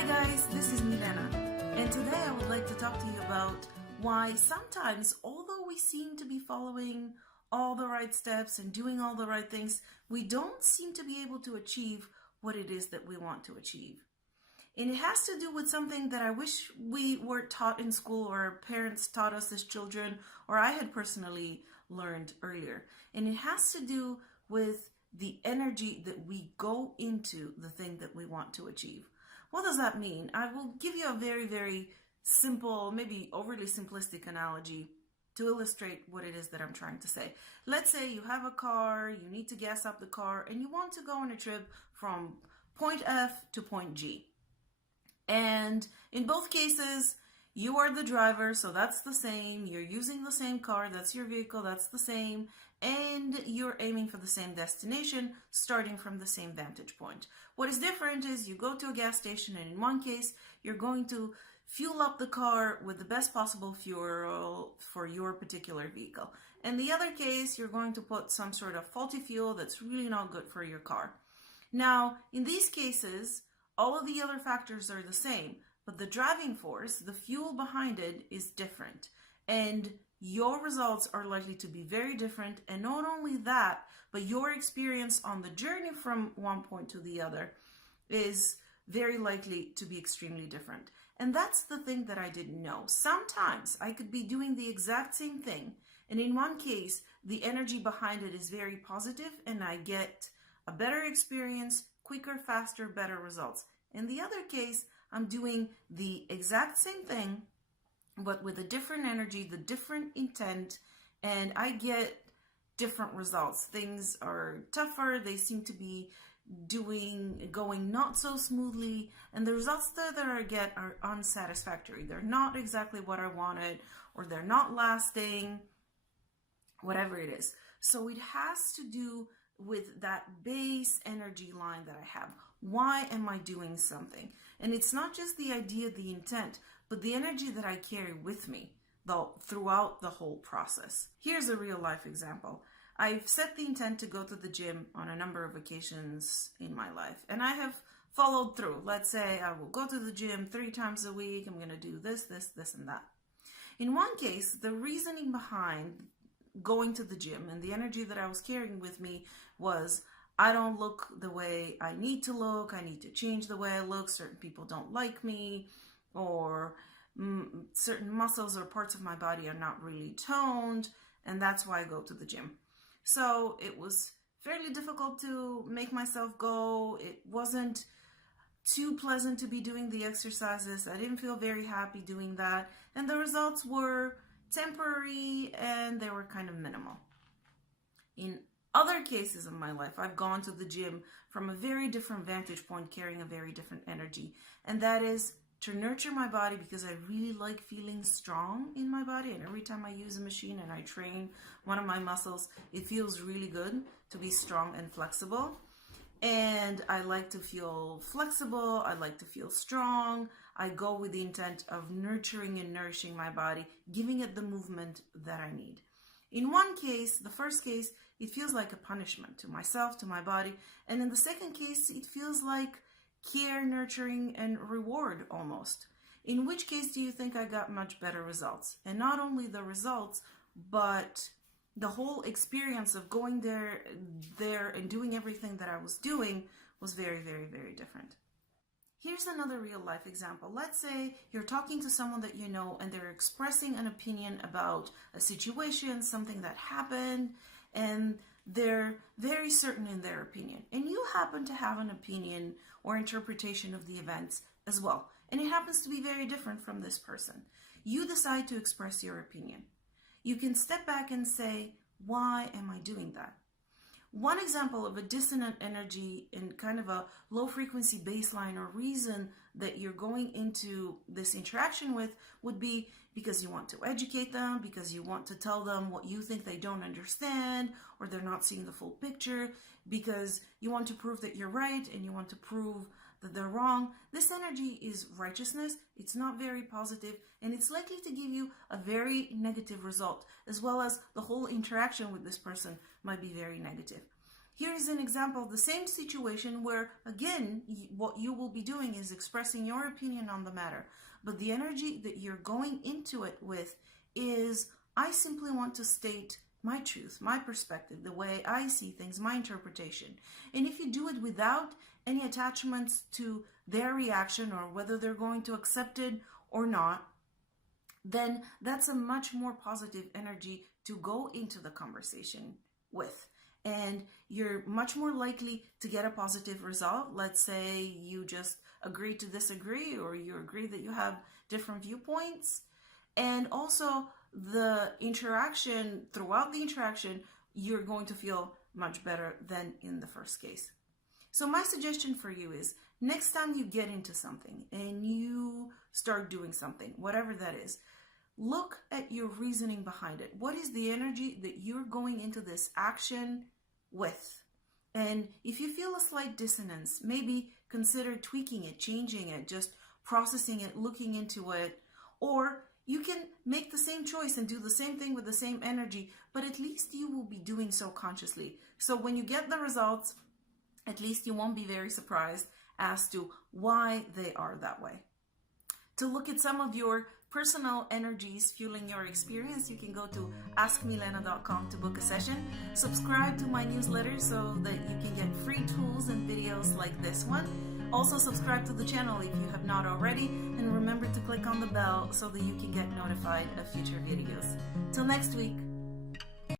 Hi guys, this is Milena, and today I would like to talk to you about why sometimes, although we seem to be following all the right steps and doing all the right things, we don't seem to be able to achieve what it is that we want to achieve. And it has to do with something that I wish we were taught in school, or our parents taught us as children, or I had personally learned earlier. And it has to do with the energy that we go into the thing that we want to achieve. What does that mean? I will give you a very, very simple, maybe overly simplistic analogy to illustrate what it is that I'm trying to say. Let's say you have a car, you need to gas up the car, and you want to go on a trip from point F to point G. And in both cases, you are the driver, so that's the same. You're using the same car, that's your vehicle, that's the same. And you're aiming for the same destination, starting from the same vantage point. What is different is you go to a gas station, and in one case, you're going to fuel up the car with the best possible fuel for your particular vehicle. In the other case, you're going to put some sort of faulty fuel that's really not good for your car. Now, in these cases, all of the other factors are the same, but the driving force, the fuel behind it, is different. And your results are likely to be very different. And not only that, but your experience on the journey from one point to the other is very likely to be extremely different. And that's the thing that I didn't know. Sometimes I could be doing the exact same thing, and in one case, the energy behind it is very positive, and I get a better experience, quicker, faster, better results. In the other case, I'm doing the exact same thing, but with a different energy, the different intent, and I get different results. Things are tougher, they seem to be going not so smoothly, and the results that I get are unsatisfactory. They're not exactly what I wanted, or they're not lasting, whatever it is. So it has to do with that base energy line that I have. Why am I doing something? And it's not just the idea, the intent, but the energy that I carry with me throughout the whole process. Here's a real life example. I've set the intent to go to the gym on a number of occasions in my life, and I have followed through. Let's say I will go to the gym 3 times a week. I'm going to do this, and that. In one case, the reasoning behind going to the gym and the energy that I was carrying with me was, I don't look the way I need to look. I need to change the way I look. Certain people don't like me, or certain muscles or parts of my body are not really toned, and that's why I go to the gym. So it was fairly difficult to make myself go. It wasn't too pleasant to be doing the exercises. I didn't feel very happy doing that, and the results were temporary and they were kind of minimal. In other cases of my life, I've gone to the gym from a very different vantage point, carrying a very different energy, and that is to nurture my body, because I really like feeling strong in my body, and every time I use a machine and I train one of my muscles, it feels really good to be strong and flexible. And I like to feel flexible, I like to feel strong. I go with the intent of nurturing and nourishing my body, giving it the movement that I need. In one case, the first case, it feels like a punishment to myself, to my body. And in the second case, it feels like care, nurturing, and reward almost. In which case do you think I got much better results? And not only the results, but the whole experience of going there and doing everything that I was doing was very, very, very different. Here's another real life example. Let's say you're talking to someone that you know, and they're expressing an opinion about a situation, something that happened, and they're very certain in their opinion. And you happen to have an opinion or interpretation of the events as well. And it happens to be very different from this person. You decide to express your opinion. You can step back and say, why am I doing that? One example of a dissonant energy and kind of a low frequency baseline or reason that you're going into this interaction with would be because you want to educate them, because you want to tell them what you think they don't understand, or they're not seeing the full picture, because you want to prove that you're right and you want to prove that they're wrong. This energy is righteousness. It's not very positive, and it's likely to give you a very negative result, as well as the whole interaction with this person might be very negative. Here is an example of the same situation where, again, what you will be doing is expressing your opinion on the matter. But the energy that you're going into it with is, I simply want to state my truth, my perspective, the way I see things, my interpretation. And if you do it without any attachments to their reaction or whether they're going to accept it or not, then that's a much more positive energy to go into the conversation with. And you're much more likely to get a positive result. Let's say you just agree to disagree, or you agree that you have different viewpoints. And also the interaction, throughout the interaction, you're going to feel much better than in the first case. So my suggestion for you is, next time you get into something and you start doing something, whatever that is, look at your reasoning behind it. What is the energy that you're going into this action with? And if you feel a slight dissonance, maybe consider tweaking it, changing it, just processing it, looking into it. Or you can make the same choice and do the same thing with the same energy, but at least you will be doing so consciously. So when you get the results, at least you won't be very surprised as to why they are that way. To look at some of your personal energies fueling your experience, you can go to askmilena.com to book a session. Subscribe to my newsletter so that you can get free tools and videos like this one. Also subscribe to the channel if you have not already, and remember to click on the bell so that you can get notified of future videos. Till next week.